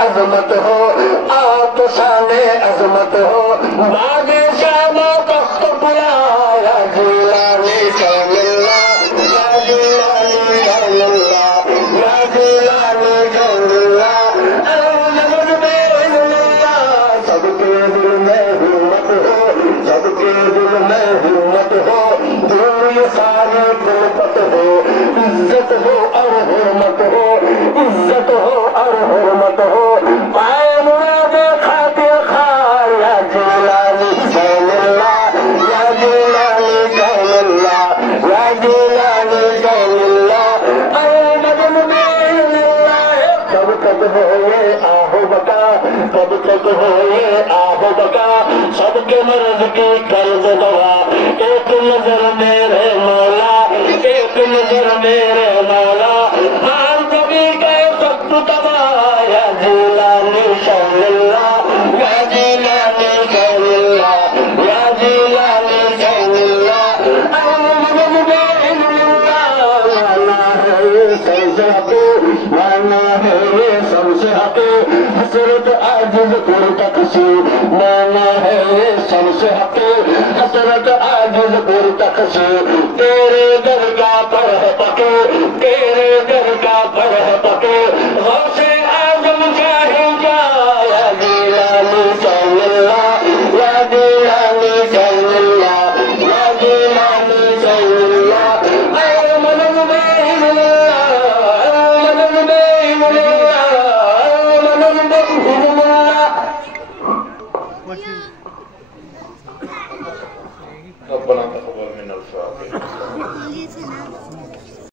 عظمت ہو آپ تو شان عظمت ہو باغ شام و تخت بلا یا جیلانی سلام اللہ یا جیلانی سلام اللہ یا جیلانی سلام اللہ المدد بین اللہ سب کے دل میں ہمت ہو سب کے دل میں ہمت ہو دنیا ساری قربت ہو عزت ہو اور حرمت ہو عزت ہو اور حرمت ہو پائے مراد خاطر خار یا جیلانی سلام اللہ یا جیلانی سلام اللہ یا جیلانی سلام اللہ المدد بین اللہ کب تک ہو یہ آہو بکا کب تک ہو یہ آہو بکا سب کے مرض کی قرض دوا ایک نظر میرے مولا ایک نظر میرے مولا حال کبھی کہ سخت تباہ یا جیلانی سلام اللہ یا جیلانی سلام اللہ یا جیلانی سلام اللہ المدد بین اللہ وانا ہے یہ سب سے حقی وانا ہے یہ سب سے حقی حسرت عاجز پر تقسیم وانا ہے یہ سب سے حقی حسرت عاجز پر تقسیم تیرے درگاہ پر ہے پکے تیرے درگاہ پر ہے پکے غوث اعظم چاہے جا یا جیلانی سلام اللہ یا جیلانی سلام اللہ یا جیلانی سلام اللہ المدد بین اللہ المدد بین اللہ المدد بین اللہ ربنا تقبل منا الفاتحة